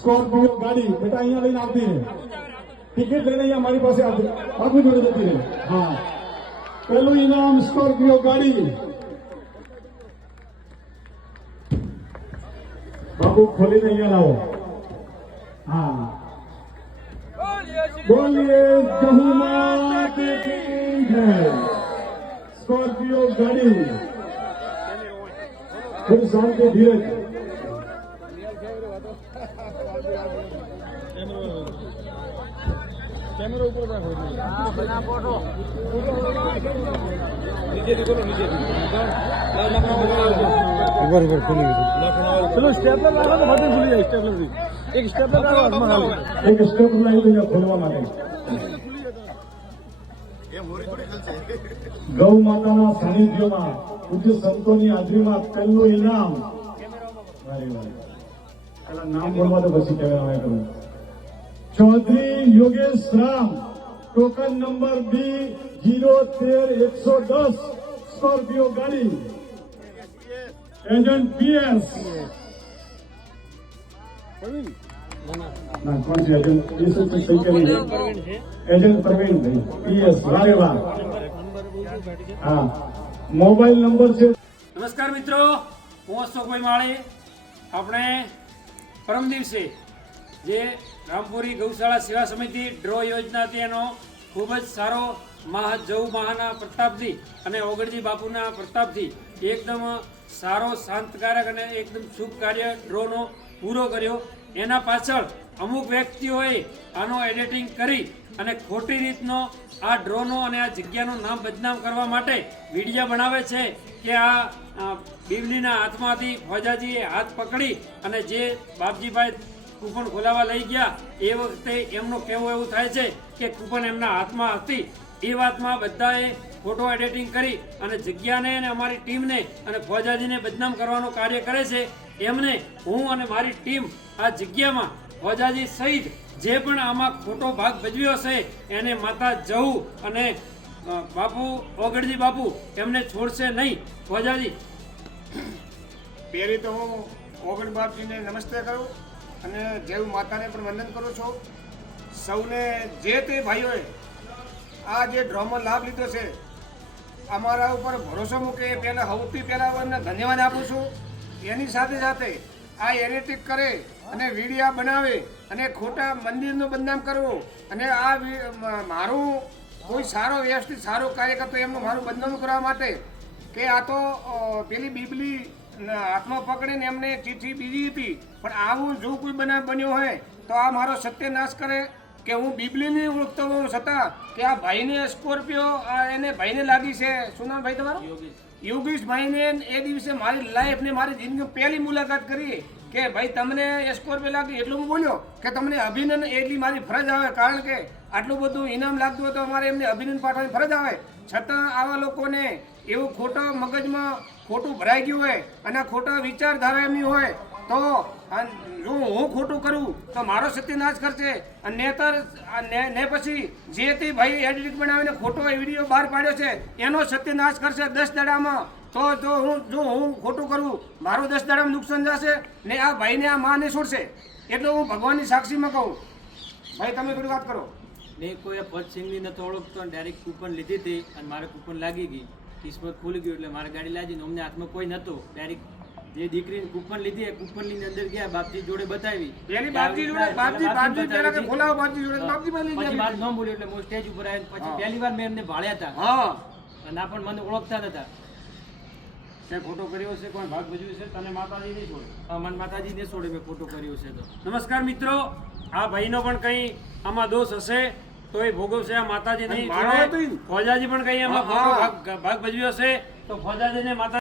Scorpio ગાડી બેટા અહીંયા લઈને આવતી રહે, ટિકિટ લઈને અહીંયા મારી પાસે આવતી, આપણી જોડે જતી રહે. હા, પહેલું ઇનામ સ્કોર્પિયો ગાડી. બાબુ ખોલીને અહીંયા લાવો. હા, બોલીએ કહું માત કી જય. સ્કોર્પિયો ગાડી. ખૂબ શાંતિ, ધીરજ. कैमरा ऊपर रखो। हां बना फोटो नीचे देखो, नीचे ऊपर ऊपर खुली चलो स्टेपलर लगा तो बटन खुली जाए। स्टेपलर भी एक स्टेपलर लगा, एक स्टेपलर लगा तो खोलवा માટે એ મોરી થોડી ખલશે. ગૌ માતાના સાનિધ્યમાં પૂજ્ય સંતોની હાજરીમાં પહેલું ઇનામ. વારે વારે પેલા નામ બોલવા તો પછી કહેવાય કરું. Chaudhary Yogesh Ram, token number B013-110 Scorpio गाड़ी. एजेंट PS ना कौन से एजेंट सही करेंगे? एजेंट प्रवीण भाई PS वारेवा. हाँ, मोबाइल नंबर से. नमस्कार मित्रों, હું અશોકભાઈ માળી. આપણે પરમ દિવસે જે રામપુરી ગૌશાળા સેવા સમિતિ ડ્રો યોજના હતી એનો ખૂબ જ સારો જવ મહાના પ્રતાપથી અને ઓગણજી બાપુના પ્રતાપથી એકદમ સારો શાંતકારક અને એકદમ શુભ કાર્ય ડ્રોનો પૂરો કર્યો. એના પાછળ અમુક વ્યક્તિઓએ આનો એડિટિંગ કરી અને ખોટી રીતનો આ ડ્રોનો અને આ જગ્યાનું નામ બદનામ કરવા માટે વિડીયો બનાવે છે કે આ બીબલીના હાથમાંથી ફોજાજીએ હાથ પકડી અને જે બાપજીભાઈ કૂપન ખોલાવા લઈ ગયા એ વખતે એમનું કહેવું એવું થાય છે કે કૂપન એમના હાથમાં હતી. એ વાતમાં બધાએ ફોટો એડિટિંગ કરી અને જગ્યાને અને અમારી ટીમને અને ફોજાજીને બદનામ કરવાનું કાર્ય કરે છે. એમને હું અને મારી ટીમ આ જગ્યામાં ફોજાજી સહિત જે પણ આમાં ખોટો ભાગ ભજવ્યો છે એને માતા જહુ અને બાપુ ઓગણજી બાપુ એમને છોડશે નહીં. ફોજાજી પહેલી તો હું ઓગણ બાપજીને નમસ્તે કરું અને જય માતાને પણ વંદન કરું છું. સૌને જે તે ભાઈઓએ આ જે ડ્રોમાં લાભ લીધો છે અમારા ઉપર ભરોસો મૂકે એ પહેલાં સૌથી પહેલાં એમને ધન્યવાદ આપું છું. એની સાથે સાથે આ એડિટિંગ કરે અને વિડીયા બનાવે અને ખોટા મંદિરનું બદનામ કરવું અને આ મારું કોઈ સારો વ્યવસ્થિત સારો કાર્ય કરતો એમનું મારું બદનામ કરવા માટે કે આ તો પેલી બીબલી હાથમાં પકડીને એમને ચીઠી બીજી હતી. પણ આવું જો કોઈ બનાવ બન્યો હોય તો આ મારો સત્યનાશ કરે કે હું બીબલીને ઓળખતો હોઉં છતાં કે આ ભાઈને સ્કોર્પિયો એને ભાઈને લાગી છે. શું નામ ભાઈ તમારું? યોગેશ ભાઈને એ દિવસે મારી લાઈફને મારી જિંદગી પહેલી મુલાકાત કરી કે ભાઈ તમને સ્કોર્પિયો લાગી એટલું હું બોલ્યો કે તમને અભિનંદન એટલી મારી ફરજ આવે. કારણ કે આટલું બધું ઇનામ લાગતું હોય તો અમારે એમને અભિનંદન પાઠવવાની ફરજ આવે. છતાં આવા લોકોને એવું ખોટો મગજમાં ખોટું ભરાઈ ગયું હોય અને ખોટા વિચારધારા એમની હોય તો જો હું ખોટું કરું તો મારો સત્યનાશ કરશે. અને નેતર ને પછી જે તે ભાઈ એડિટ બનાવીને ખોટો વિડીયો બહાર પાડ્યો છે એનો સત્યનાશ કરશે 10 દાડામાં. તો જો હું ખોટું કરું મારું 10 દાડામાં નુકસાન જશે ને આ ભાઈને આ માને છોડશે. એટલે હું ભગવાનની સાક્ષીમાં કહું. ભાઈ તમે થોડી વાત કરો. મેં કોઈ પદસિંહની નથી ઓળખતો અને ડાયરેક્ટ કૂપન લીધી હતી અને મારે કૂપન લાગી ગઈ. કિસ્મત ખુલી ગયું એટલે મારે ગાડી લાગીને અમને હાથમાં કોઈ નહોતું. ડાયરેક્ટ જે દીકરીને કૂપન લીધી એ કૂપનની અંદર ગયા બાપજી જોડે બતાવી. પેલી બાપજી જોડે બાપજી પહેલા કે ખોલાવો બાપજી જોડે બાપજી માં લઈ ગયા. પછી મારું નામ બોલ્યું એટલે હું સ્ટેજ ઉપર આવ્યો. પછી પહેલી વાર મેં એમને ભાળ્યા હતા. હા, અને આ પણ મને ઓળખતા નતા. તે ફોટો કર્યો છે કોઈ ભાગ ભજવ્યો છે તને માતાજી નહીં છોડે? મને માતાજી ને છોડે મેં ફોટો કર્યો છે તો. નમસ્કાર મિત્રો, આ ભાઈનો પણ કંઈ આમાં દોષ હશે તો એ ભોગવશે. આ માતાજી નહીં છોડે. ફોજાજી પણ કંઈ આમાં ખોટો ભાગ ભજવ્યો છે તો ફોજાજીને માતા